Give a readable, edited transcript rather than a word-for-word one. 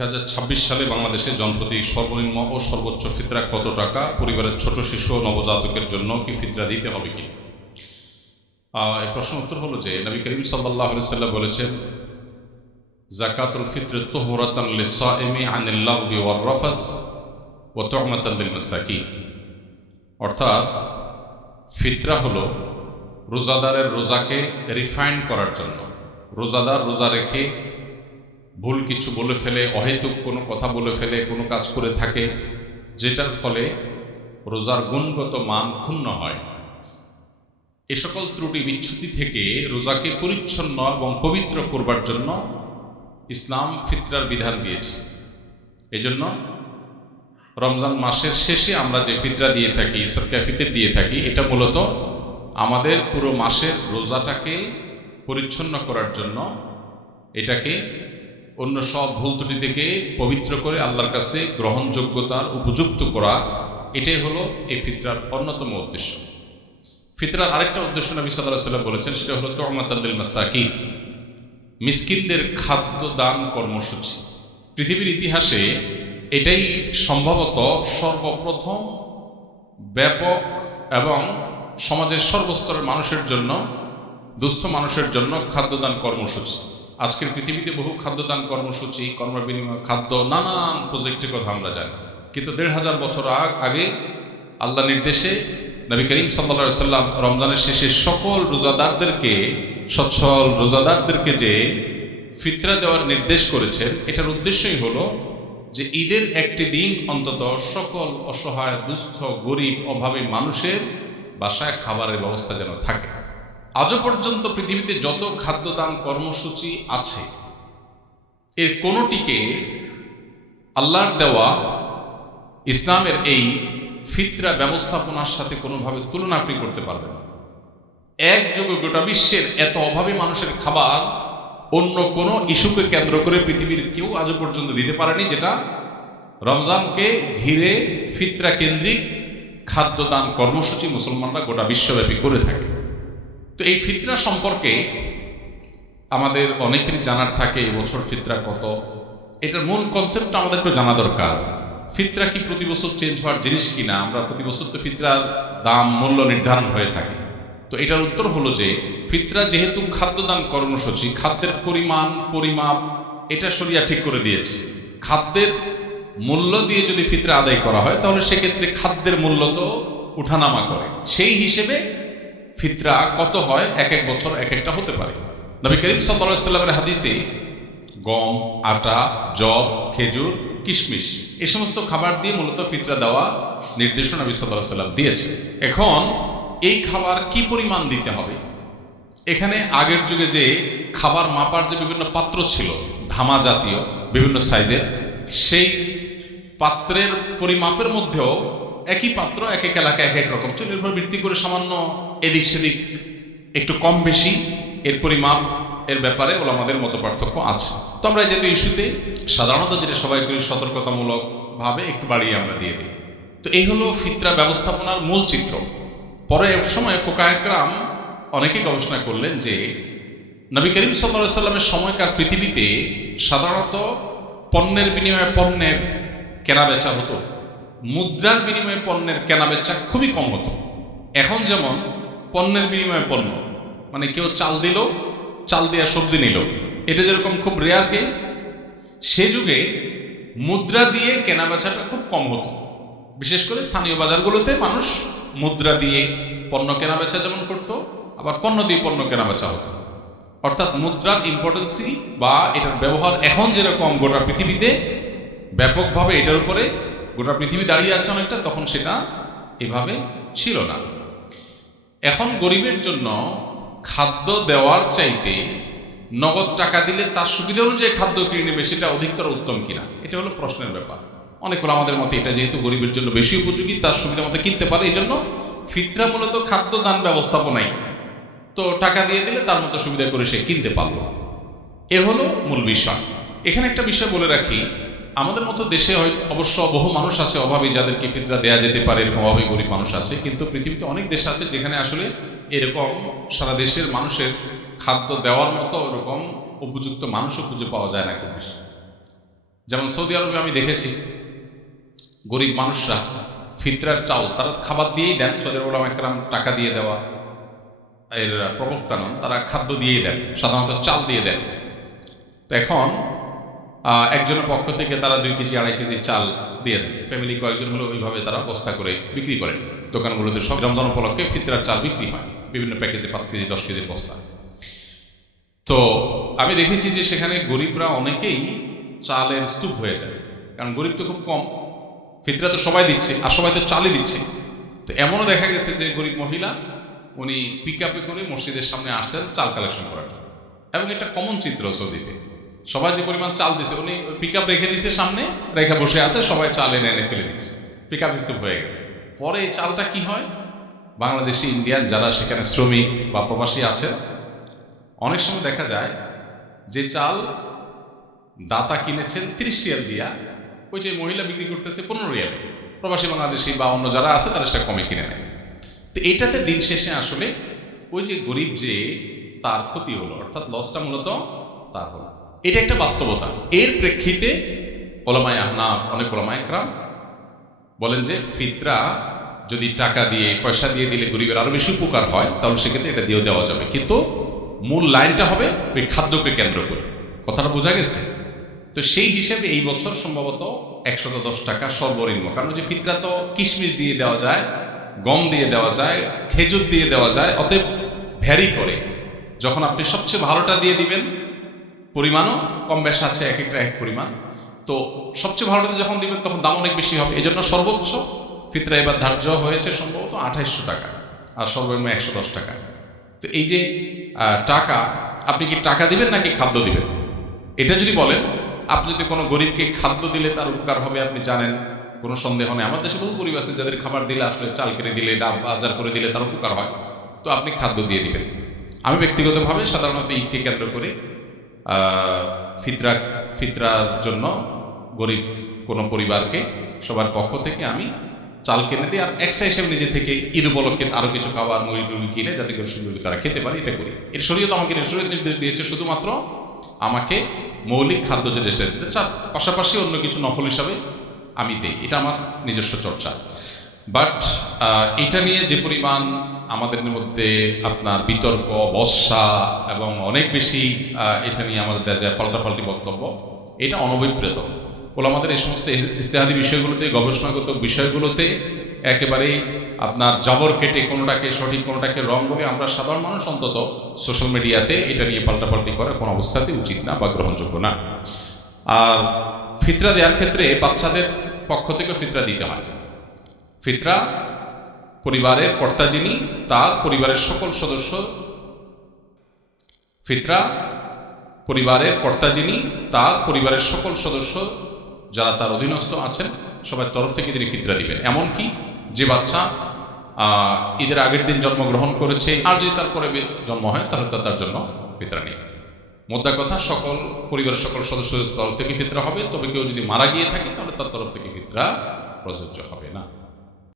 2026 সালে বাংলাদেশে জনপ্রতি সর্বনিম্ন ও সর্বোচ্চ ফিতরা কত টাকা? পরিবারের ছোট শিশু ও নবজাতকের জন্য কি ফিতরা দিতে হবে কি? এই প্রশ্নের উত্তর হলো যে নবী করিম সাল্লাল্লাহু আলাইহি ওয়াসাল্লাম বলেছেন, যাকাতুল ফিত্র তুহরাতান লিস-সাইমি আনিল লাগবি ওয়ার রাফাস ওয়া তু'মাতান লিল মাসাকিন। অর্থাৎ ফিতরা হলো রোজাদারের রোজাকে রিফাইন করার জন্য। রোজাদার রোজা রেখে ভুল কিছু বলে ফেলে, অহেতুক কোনো কথা বলে ফেলে, কোনো কাজ করে থাকে যেটার ফলে রোজার গুণগত মান ক্ষুণ্ণ হয়, এ সকল ত্রুটি বিচ্যুতি থেকে রোজাকে পরিচ্ছন্ন এবং পবিত্র করবার জন্য ইসলাম ফিতরার বিধান দিয়েছে। এজন্য রমজান মাসের শেষে আমরা যে ফিতরা দিয়ে থাকি, সদকা ফিতর দিয়ে থাকি, এটা মূলত আমাদের পুরো মাসের রোজাটাকে পরিচ্ছন্ন করার জন্য, এটাকে অন্য সব ভুল ত্রুটি থেকে পবিত্র করে আল্লাহর কাছে গ্রহণযোগ্যতার উপযুক্ত করা, এটাই হলো এই ফিতরার অন্যতম উদ্দেশ্য। ফিতরার আরেকটা উদ্দেশ্য নবী সাল্লাল্লাহু আলাইহি ওয়াসাল্লাম বলেছেন, সেটা হলো তু'মাতান লিল মাসাকিন, মিসকিনদের খাদ্য দান কর্মসূচি। পৃথিবীর ইতিহাসে এটাই সম্ভবত সর্বপ্রথম ব্যাপক এবং সমাজের সর্বস্তরের মানুষের জন্য, দুস্থ মানুষের জন্য খাদ্যদান কর্মসূচি। আজকের পৃথিবীতে বহু খাদ্যদান কর্মসূচি, কর্মবিনিময় খাদ্য, নানান প্রজেক্টের কথা আমরা জানি, কিন্তু ১৫০০ বছর আগে আল্লাহ নির্দেশে নবী করিম সাল্লাল্লাহু আলাইহি ওয়াসাল্লাম রমজানের শেষে সকল রোজাদারদেরকে, সচ্ছল রোজাদারদেরকে যে ফিতরা দেওয়ার নির্দেশ করেছেন, এটার উদ্দেশ্যই হলো যে ঈদের একটি দিন অন্তত সকল অসহায়, দুস্থ, গরিব, অভাবী মানুষের বাসায় খাবারের ব্যবস্থা যেন থাকে। আজও পর্যন্ত পৃথিবীতে যত খাদ্যদান কর্মসূচি আছে, এর কোনোটিকে আল্লাহর দেওয়া ইসলামের এই ফিতরা ব্যবস্থাপনার সাথে কোনোভাবে তুলনা আপনি করতে পারবেন না। এক যুগে গোটা বিশ্বের এত অভাবী মানুষের খাবার অন্য কোনো ইস্যুকে কেন্দ্র করে পৃথিবীর কেউ আজও পর্যন্ত দিতে পারেনি, যেটা রমজানকে ঘিরে ফিতরা কেন্দ্রিক খাদ্যদান কর্মসূচি মুসলমানরা গোটা বিশ্বব্যাপী করে থাকে। তো এই ফিতরা সম্পর্কে আমাদের অনেকেরই জানার থাকে, এবছর ফিতরা কত, এটার মূল কনসেপ্টটা আমাদের একটু জানা দরকার। ফিতরা কি প্রতি বছর চেঞ্জ হওয়ার জিনিস কিনা? আমরা প্রতি বছর তো ফিতরার দাম, মূল্য নির্ধারণ হয়ে থাকে। তো এটার উত্তর হলো যে ফিতরা যেহেতু খাদ্যদান কর্মসূচি, খাদ্যের পরিমাণ, পরিমাপ এটা শরিয়া ঠিক করে দিয়েছে। খাদ্যের মূল্য দিয়ে যদি ফিতরা আদায় করা হয়, তাহলে সেক্ষেত্রে খাদ্যের মূল্য তো উঠানামা করে, সেই হিসেবে ফিতরা কত হয় এক এক বছর এক একটা হতে পারে। নবী করিম সাল্লাল্লাহু আলাইহি ওয়াসাল্লামের হাদিসে গম, আটা, জব, খেজুর, কিশমিশ এই সমস্ত খাবার দিয়ে মূলত ফিতরা দেওয়া নির্দেশনা নবী সাল্লাল্লাহু আলাইহি ওয়াসাল্লাম দিয়েছে। এখন এই খাবার কি পরিমাণ দিতে হবে, এখানে আগের যুগে যে খাবার মাপার যে বিভিন্ন পাত্র ছিল, ধামা জাতীয় বিভিন্ন সাইজের, সেই পাত্রের পরিমাপের মধ্যেও একই পাত্র এক এক এলাকায় এক এক রকম ছিল। এরপর ভিত্তি করে সামান্য এদিক সেদিক একটু কম বেশি এর পরিমাপ এর ব্যাপারে ওলামাদের মত পার্থক্য আছে। তো আমরা যেহেতু ইস্যুতে সাধারণত যেটা সবাই করি, সতর্কতামূলক ভাবে একটু বাড়িয়ে আমরা দিয়ে দিই। তো এই হলো ফিতরা ব্যবস্থাপনার মূল চিত্র। পরে এক সময় ফুকাহায়ে কেরাম অনেকেই গবেষণা করলেন যে নবী করিম সাল্লাল্লাহু আলাইহি ওয়াসাল্লামের সময়কার পৃথিবীতে সাধারণত পণ্যের বিনিময়ে পণ্যের কেনাবেচা হতো, মুদ্রার বিনিময়ে পণ্যের কেনাবেচা খুবই কম হতো। এখন যেমন পণ্যের বিনিময়ে পণ্য, মানে কেউ চাল দিল, চাল দিয়ে সবজি নিল, এটা যেরকম খুব রেয়ার কেস, সে যুগে মুদ্রা দিয়ে কেনাবেচাটা খুব কম হতো। বিশেষ করে স্থানীয় বাজারগুলোতে মানুষ মুদ্রা দিয়ে পণ্য কেনাবেচা যেমন করতো, আবার পণ্য দিয়ে পণ্য কেনাবেচা হতো। অর্থাৎ মুদ্রার ইম্পর্টেন্সি বা এটার ব্যবহার এখন যেরকম গোটা পৃথিবীতে ব্যাপকভাবে এটার উপরে গোটা পৃথিবী দাঁড়িয়ে আছে অনেকটা, তখন সেটা এভাবে ছিল না। এখন গরিবের জন্য খাদ্য দেওয়ার চাইতে নগদ টাকা দিলে তার সুবিধা অনুযায়ী খাদ্য কিনে নেবে, সেটা অধিকতর উত্তম কিনা, এটা হলো প্রশ্নের ব্যাপার। অনেক হলো আমাদের মতে এটা যেহেতু গরিবের জন্য বেশি উপযোগী, তার সুবিধা মতো কিনতে পারে, এই জন্য ফিতরা মূলত খাদ্য দান ব্যবস্থাপনাই। তো টাকা দিয়ে দিলে তার মতো সুবিধা করে সে কিনতে পারলো, এ হলো মূল বিষয়। এখানে একটা বিষয় বলে রাখি, আমাদের মতো দেশে অবশ্য বহু মানুষ আছে অভাবী, যাদেরকে ফিতরা দেয়া যেতে পারে, এরকম অভাবী গরিব মানুষ আছে, কিন্তু পৃথিবীতে অনেক দেশ আছে যেখানে আসলে এরকম সারা দেশের মানুষের খাদ্য দেওয়ার মতো এরকম উপযুক্ত মানুষও খুঁজে পাওয়া যায় না খুব বেশি। যেমন সৌদি আরবে আমি দেখেছি গরিব মানুষরা ফিতরার চাল তারা খাবার দিয়েই দেন। সৌদি আরব ওলামা একরাম টাকা দিয়ে দেওয়া এর প্রবক্তা নন, তারা খাদ্য দিয়েই দেন, সাধারণত চাল দিয়ে দেন। তো এখন একজনের পক্ষ থেকে তারা 2 কেজি 2.5 কেজি চাল দিয়ে দেন। ফ্যামিলি কয়েকজন হলে ওইভাবে তারা বস্তা করে বিক্রি করেন দোকানগুলোতে। সব রমজান উপলক্ষে ফিতরার চাল বিক্রি হয় বিভিন্ন প্যাকেজে, 5 কেজি 10 কেজির বস্তা। তো আমি দেখেছি যে সেখানে গরিবরা অনেকেই চালের স্তূপ হয়ে যায়, কারণ গরিব তো খুব কম, ফিতরা তো সবাই দিচ্ছে আর সবাই তো চালই দিচ্ছে। তো এমনও দেখা গেছে যে গরিব মহিলা উনি পিক আপে করে মসজিদের সামনে আসছেন চাল কালেকশন করার জন্য, এবং এটা কমন চিত্র সৌদিতে। সবাই যে পরিমাণ চাল দিচ্ছে, উনি পিক আপ রেখে দিচ্ছে সামনে, রেখে বসে আছে, সবাই চাল এনে এনে ফেলে দিচ্ছে, পিক আপ স্তূপ হয়ে গেছে। পরে এই চালটা কি হয়, বাংলাদেশি ইন্ডিয়ান যারা সেখানে শ্রমিক বা প্রবাসী আছেন, অনেক সময় দেখা যায় যে চাল দাতা কিনেছেন 30 রিয়াল দিয়া, ওই যে মহিলা বিক্রি করতেছে 15 রিয়ালে, প্রবাসী বাংলাদেশি বা অন্য যারা আছে তারা সেটা কমে কিনে নেয়। তো এটাতে দিন শেষে আসলে ওই যে গরিব যে তার ক্ষতি হলো, অর্থাৎ লসটা মূলত তার হলো। এটা একটা বাস্তবতা। এর প্রেক্ষিতে ওলামায়ে আহনাফ, অনেক ওলামায়ে কেরাম বলেন যে ফিতরা যদি টাকা দিয়ে পয়সা দিয়ে দিলে গরিবের আরো বেশি উপকার হয়, তাহলে সেক্ষেত্রে এটা দিয়েও দেওয়া যাবে, কিন্তু মূল লাইনটা হবে ওই খাদ্যকে কেন্দ্র করে। কথাটা বোঝা গেছে? তো সেই হিসেবে এই বছর সম্ভবত 110 টাকা সর্বনিম্ন, কারণ যে ফিতরা তো কিশমিশ দিয়ে দেওয়া যায়, গম দিয়ে দেওয়া যায়, খেজুর দিয়ে দেওয়া যায়, অতএব ভ্যারি করে। যখন আপনি সবচেয়ে ভালোটা দিয়ে দিবেন, পরিমাণও কম বেশ আছে, এক একটা এক পরিমাণ, তো সবচেয়ে ভালোটাতে যখন দিবেন তখন দাম অনেক বেশি হবে। এই জন্য সর্বোচ্চ ফিতরা এবার ধার্য হয়েছে সম্ভবত 2800 টাকা, আর সর্বনিম্ন 110 টাকা। তো এই যে টাকা, আপনি কি টাকা দিবেন নাকি খাদ্য দিবেন? এটা যদি বলেন, আপনি যদি কোনো গরিবকে খাদ্য দিলে তার উপকার হবে আপনি জানেন, কোনো সন্দেহ নেই। আমাদের দেশে বহু গরিব আছে যাদের খাবার দিলে আসলে চাল কিনে দিলে, ডাব বাজার করে দিলে তার উপকার হয়, তো আপনি খাদ্য দিয়ে দিবেন। আমি ব্যক্তিগতভাবে সাধারণত ঈদকে কেন্দ্র করে ফিতরার জন্য গরিব কোনো পরিবারকে সবার পক্ষ থেকে আমি চাল কিনে দিই, আর এক্সট্রা হিসেবে নিজে থেকে ঈদ উপলক্ষে আরও কিছু খাবার মুড়ি টুড়ি কিনে যাতে করে সুন্দর তারা খেতে পারে, এটা করি। এর শরীয়ত আমাকে শরীয়ত নির্দেশ দিয়েছে শুধুমাত্র আমাকে মৌলিক খাদ্য যে চেষ্টা দিতে, তার পাশাপাশি অন্য কিছু নফল হিসাবে আমি দেই, এটা আমার নিজস্ব চর্চা। বাট এটা নিয়ে যে পরিমাণ আমাদের মধ্যে আপনার বিতর্ক, বর্ষা এবং অনেক বেশি এটা নিয়ে আমাদের দেওয়া যায় পাল্টাপাল্টি বক্তব্য, এটা অনভিপ্রেত। ওলামাদের এই সমস্ত ইজতিহাদি বিষয়গুলোতে, গবেষণাগত বিষয়গুলোতে একেবারেই আপনার জাবর কেটে কোনোটাকে সঠিক কোনোটাকে রং বলে আমরা সাধারণ মানুষ অন্তত সোশ্যাল মিডিয়াতে এটা নিয়ে পাল্টাপাল্টি করা কোনো অবস্থাতে উচিত না বা গ্রহণযোগ্য না। আর ফিতরা দেওয়ার ক্ষেত্রে বাচ্চাদের পক্ষ থেকে ফিতরা দিতে হয়। ফিতরা পরিবারের কর্তা যিনি, তার পরিবারের সকল সদস্য, ফিতরা পরিবারের কর্তা যিনি, তার পরিবারের সকল সদস্য যারা তার অধীনস্থ আছেন সবার তরফ থেকে তিনি ফিতরা দিবেন। এমনকি যে বাচ্চা ঈদের আগের দিন জন্মগ্রহণ করেছে, আর যদি তারপরে জন্ম হয় তাহলে তার জন্য ফিতরা নেই। মোদ্দা কথা, সকল পরিবারের সকল সদস্যদের তরফ থেকে ফিতরা হবে, তবে কেউ যদি মারা গিয়ে থাকে তাহলে তার তরফ থেকে ফিতরা প্রযোজ্য হবে না।